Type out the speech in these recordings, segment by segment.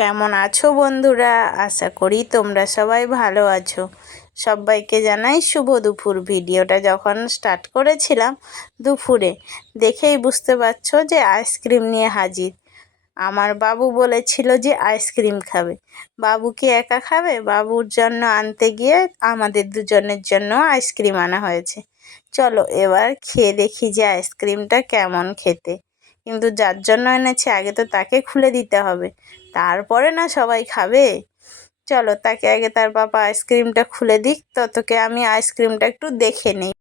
কেমন আছো বন্ধুরা? আশা করি তোমরা সবাই ভালো আছো। সবাইকে জানাই শুভ দুপুর। ভিডিওটা যখন স্টার্ট করেছিলাম দুপুরে, দেখেই বুঝতে পারছ যে আইসক্রিম নিয়ে হাজির। আমার বাবু বলেছিল যে আইসক্রিম খাবে। বাবু কি একা খাবে? বাবুর জন্য আনতে গিয়ে আমাদের দুজনের জন্য আইসক্রিম আনা হয়েছে। চলো এবার খেয়ে দেখি যে আইসক্রিমটা কেমন খেতে। কিন্তু যার জন্য এনেছে, আগে তো তাকে খুলে দিতে হবে। তারপরে না সবাই খাবে। চলো তাকে আগে তার বাবা আইসক্রিমটা খুলে দিক ততকে আমি আইসক্রিমটা একটু দেখে নিই।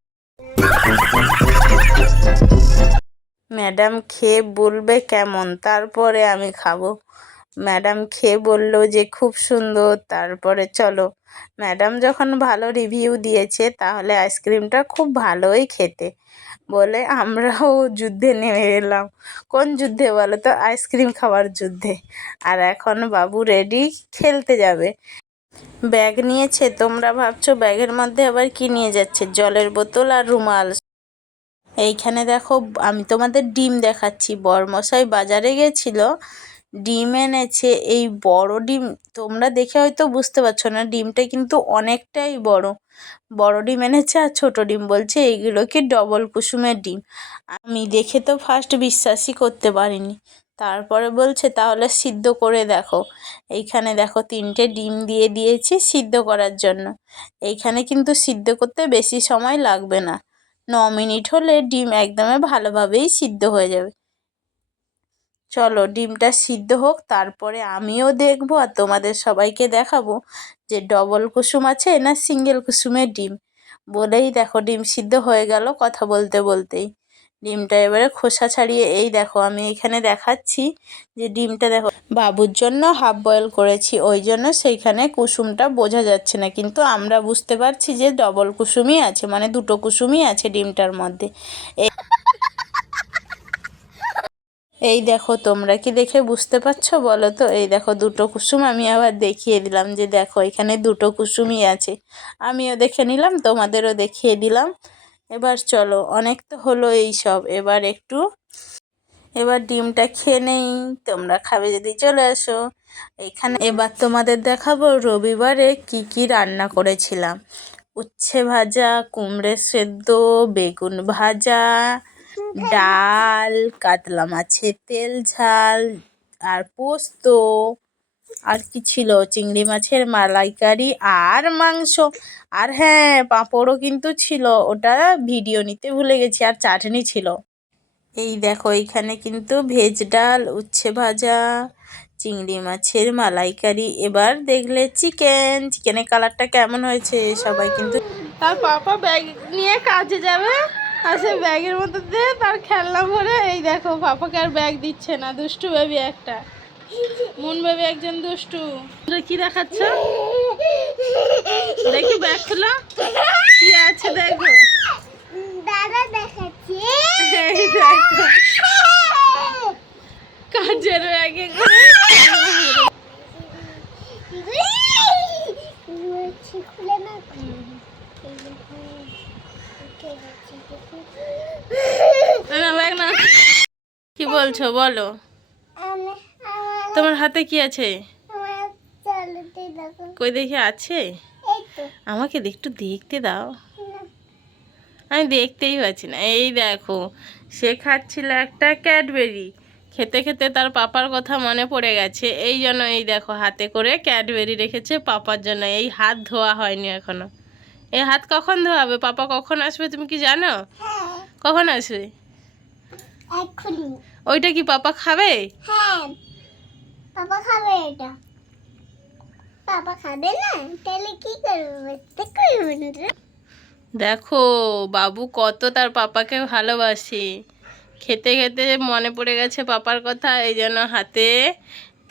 ম্যাডাম খেয়ে বলবে কেমন, তারপরে আমি খাব। ম্যাডাম খেয়ে বলল যে খুব সুন্দর, তারপরে চলো। ম্যাডাম যখন ভালো রিভিউ দিয়েছে, তাহলে আইসক্রিমটা খুব ভালোই খেতে। বলে, আমরাও যুদ্ধে নেমে এলাম। কোন যুদ্ধে? বলো তো, আইসক্রিম খাওয়ার যুদ্ধে। আর এখন বাবু রেডি, খেলতে যাবে। ব্যাগ নিয়েছে, তোমরা ভাবছ ব্যাগের মধ্যে আবার কি নিয়ে যাচ্ছে? জলের বোতল আর রুমাল। এইখানে দেখো, আমি তোমাদের ডিম দেখাচ্ছি। বরমশাই বাজারে গেছিল? ডিম এনেছে, এই বড় ডিম, তোমরা দেখে হয়তো বুঝতে পারছ না, ডিমটা কিন্তু অনেকটাই বড়। বড় ডিম এনেছে আর ছোট ডিম বলছে, এইগুলো কি ডবল কুসুমের ডিম। আমি দেখে তো ফার্স্ট বিশ্বাসই করতে পারিনি। তারপরে বলছে, তাহলে সিদ্ধ করে দেখো। এইখানে দেখো তিনটে ডিম দিয়ে দিয়েছি সিদ্ধ করার জন্য। এইখানে কিন্তু সিদ্ধ করতে বেশি সময় লাগবে না। ন মিনিট হলে ডিম একদমই ভালোভাবেই সিদ্ধ হয়ে যাবে। চলো ডিমটা সিদ্ধ হোক, তারপরে আমিও দেখব আর তোমাদের সবাইকে দেখাবো যে ডবল কুসুম আছে না সিঙ্গেল কুসুমের ডিম। বলেই দেখো ডিম সিদ্ধ হয়ে গেল কথা বলতে বলতেই। ডিমটা এবারে খোসা ছাড়িয়ে, এই দেখো আমি এখানে দেখাচ্ছি যে ডিমটা দেখো, বাবুর জন্য হাফ বয়েল করেছি, ওই জন্য সেইখানে কুসুমটা বোঝা যাচ্ছে না। কিন্তু আমরা বুঝতে পারছি যে ডবল কুসুমই আছে মানে দুটো কুসুমই আছে ডিমটার মধ্যে। এই দেখো, তোমরা কি দেখে বুঝতে পারছ? বলো তো। এই দেখো, দুটো কুসুম আমি আবার দেখিয়ে দিলাম যে দেখো, এখানে দুটো কুসুমই আছে। আমিও দেখে নিলাম, তোমাদেরও দেখিয়ে দিলাম। এবার চলো, অনেক তো হলো এই সব। এবার একটু, এবার ডিমটা খেয়ে নেই। তোমরা খাবে যদি চলে আসো। এখানে এবার তোমাদের দেখাবো রবিবারে কি কি রান্না করেছিলাম। উচ্ছে ভাজা কুমড়ে সেদ্ধ, বেগুন ভাজা ডাল কাতলা মাছের তেল ঝাল আর পোস্ত। আর কি ছিল? চিংড়ি মাছের মালাইকারি আর মাংস। আর হ্যাঁ পাঁপড়ও কিন্তু ছিল। ওটা ভিডিও নিতে ভুলে গেছি আর চাটনি ছিল। এই দেখো এইখানে কিন্তু ভেজ ডাল উচ্ছে ভাজা চিংড়ি মাছের মালাইকারি। এবার দেখলে চিকেন। চিকেনের কালারটা কেমন হয়েছে? সবাই কিন্তু তার পাপা ব্যাগ নিয়ে কাজে যাবে। আর সে ব্যাগের মধ্যে দে তার খেলনা ভরে এই দেখো পাপাকে আর ব্যাগ দিচ্ছে না দুষ্টু বেবি একটা। মন বেবি একজন দুষ্টু। কি দেখাচ্ছ? দেখি ব্যাগ খুলো। কি আছে দেখো। দাদা দেখাচ্ছে এই দেখো কাজের ব্যাগে করে খুলে না না ব্যাগ না কি বলছো? বলো। তোমার হাতে কি আছে? কই দেখি আছে? আমাকে একটু দেখতে দাও। আমি দেখতেই পাচ্ছি না। এই দেখো সে খাচ্ছিল একটা ক্যাডবেরি। খেতে খেতে তার পাপার কথা মনে পড়ে গেছে। এই জন্য এই দেখো হাতে করে ক্যাডবেরি রেখেছে পাপার জন্য। এই হাত ধোয়া হয়নি এখনও। এই হাত কখন ধোয়াবে? পাপা কখন আসবে তুমি কি জানো? কখন আসবে? ওইটা কি পাপা খাবে? হ্যাঁ। পাপা খাবে এটা। পাপা খাবে না? তাহলে কি করবে? দেখো বাবু কত তার পাপাকে ভালোবাসে। খেতে খেতে মনে পড়ে গেছে পাপার কথা এই জন্য হাতে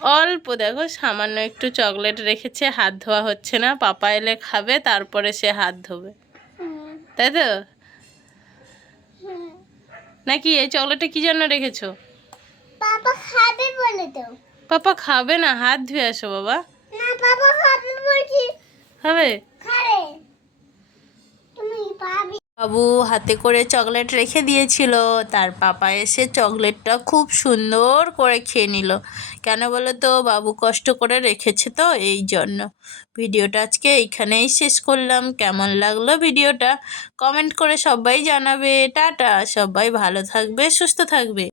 অল্প দেখো সামান্য একটু চকলেট রেখেছে হাত ধোয়া হচ্ছে না। পাপা এলে খাবে তারপরে সে হাত ধোবে। তাই তো? নাকি এই চকলেটটা কি জন্য রেখেছো? পাপা খাবে বলে তো পাপা খাবে না হাত ধুয়ে আসো বাবা। না পাপা খাবে বলছি। খাবে খাবে। তুমি পাবি। বাবু হাতে করে চকলেট রেখে দিয়েছিল। তার পাপা এসে চকলেটটা খুব সুন্দর করে খেয়ে নিল। কেন বলো তো, বাবু কষ্ট করে রেখেছে তো এই জন্য। ভিডিওটা আজকে এইখানেই শেষ করলাম। কেমন লাগল ভিডিওটা? কমেন্ট করে সবাই জানাবে। টাটা, সবাই ভালো থাকবে, সুস্থ থাকবে।